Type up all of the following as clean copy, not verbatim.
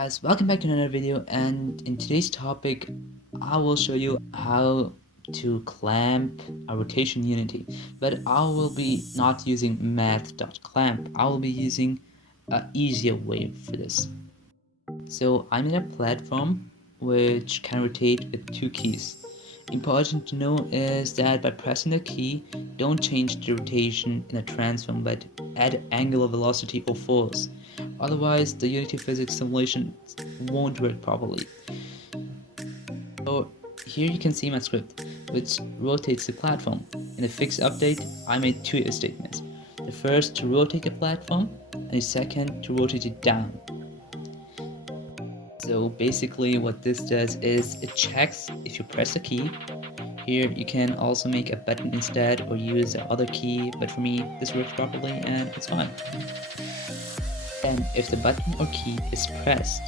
Guys, welcome back to another video, and in today's topic I will show you how to clamp a rotation unity, but I will be not using math.clamp. I will be using an easier way for this. So I'm in a platform which can rotate with two keys. Important to know is that by pressing the key, don't change the rotation in a transform, but add angular velocity or force. Otherwise, the Unity physics simulation won't work properly. So here you can see my script, which rotates the platform. In the fixed update, I made two if statements. The first to rotate the platform, and the second to rotate it down. So basically what this does is it checks if you press a key. Here you can also make a button instead or use the other key, but for me this works properly and it's fine. And if the button or key is pressed,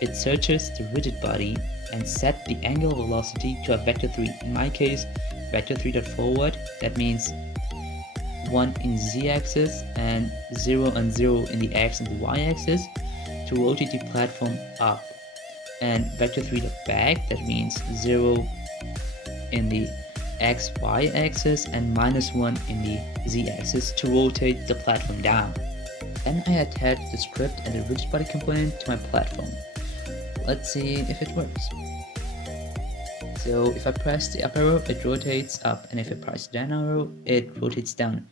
it searches the rigid body and set the angular velocity to a vector 3. In my case, vector 3.forward, that means 1 in the z-axis and 0 and 0 in the x and the y-axis to rotate the platform up. And vector 3.back, that means 0 in the x-y axis and -1 in the z-axis to rotate the platform down. Then I attach the script and the rigid body component to my platform. Let's see if it works. So if I press the up arrow, it rotates up, and if I press the down arrow, it rotates down.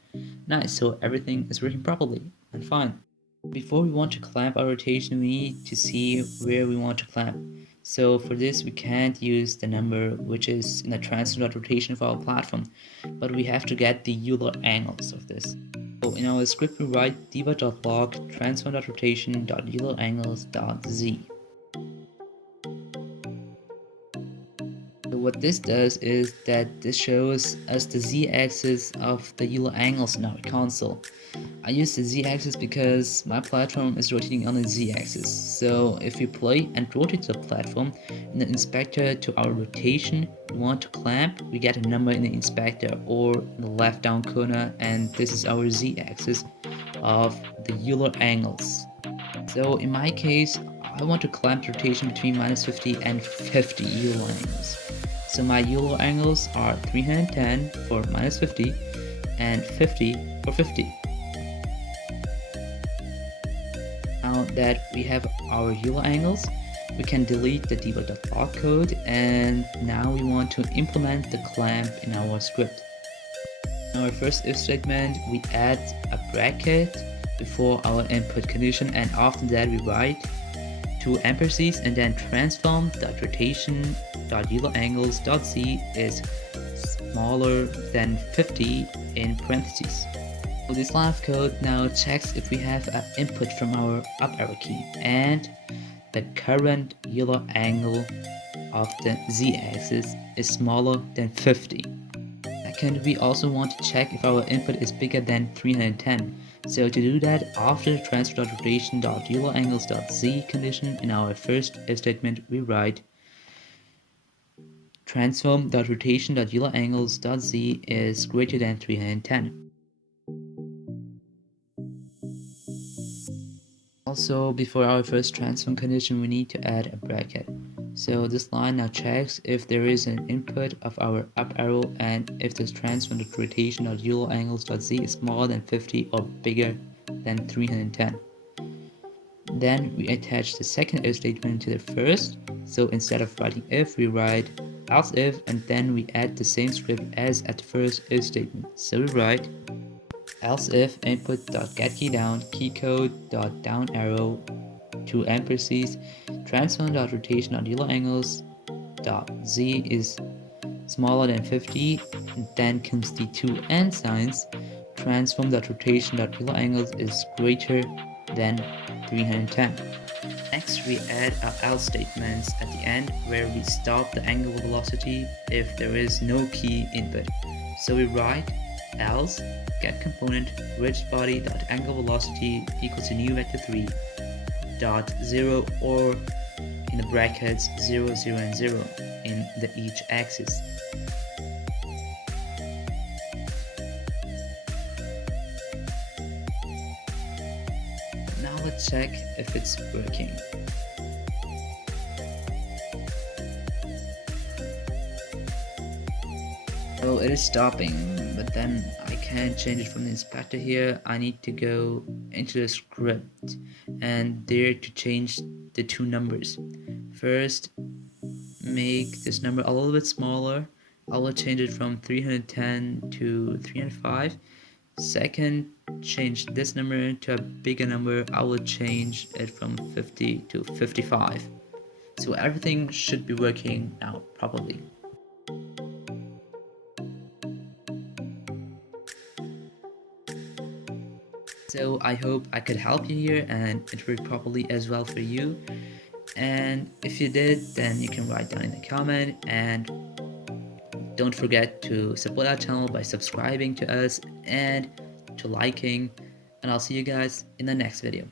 Nice, so everything is working properly and fine. Before we want to clamp our rotation, we need to see where we want to clamp. So for this, we can't use the number which is in the transform.rotation of our platform, but we have to get the Euler angles of this. So in our script, we write debug.log transform.rotation.eulerangles.z. So what this does is that this shows us the z-axis of the Euler angles in our console. I use the z-axis because my platform is rotating on the z-axis. So if we play and rotate the platform in the inspector to our rotation we want to clamp, we get a number in the inspector or in the left down corner, and this is our z-axis of the Euler angles. So in my case, I want to clamp the rotation between -50 and 50 Euler angles. So my Euler angles are 310 for -50 and 50 for 50. Now that we have our Euler angles, we can delete the debug.log code, and now we want to implement the clamp in our script. In our first if statement, we add a bracket before our input condition, and after that we write 2 amperces and then transform.rotation.eulerangles.z is smaller than 50 in parentheses. So this line of code now checks if we have an input from our up arrow key and the current Euler angle of the z-axis is smaller than 50. Second, we also want to check if our input is bigger than 310. So to do that, after the transform.rotation.eulerangles.z condition in our first if statement, we write transform.rotation.eulerangles.z is greater than 310. Also, before our first transform condition, we need to add a bracket. So this line now checks if there is an input of our up arrow and if this transform.rotation.eulerangles.z is smaller than 50 or bigger than 310. Then we attach the second if statement to the first. So instead of writing if, we write else if, and then we add the same script as at the first if statement. So we write else if input.getKeyDown keycode.down arrow 2 amperces transform.rotation.eulerangles.z is smaller than 50, and then comes the 2 and signs. Transform.rotation.eulerangles is greater than 310. Next, we add our else statements at the end where we stop the angular velocity if there is no key input. So we write else get component rigid body dot angular velocity equals to new vector 3 dot 0 or in the brackets 0 0 and 0 in the each axis. Now let's check if it's working. So it is stopping, but then I can't change it from the inspector here. I need to go into the script and there to change the two numbers. First, make this number a little bit smaller. I will change it from 310 to 305. Second, change this number to a bigger number. I will change it from 50 to 55. So everything should be working now properly. So I hope I could help you here and it worked properly as well for you. And if you did, then you can write down in the comment, and don't forget to support our channel by subscribing to us and to liking, and I'll see you guys in the next video.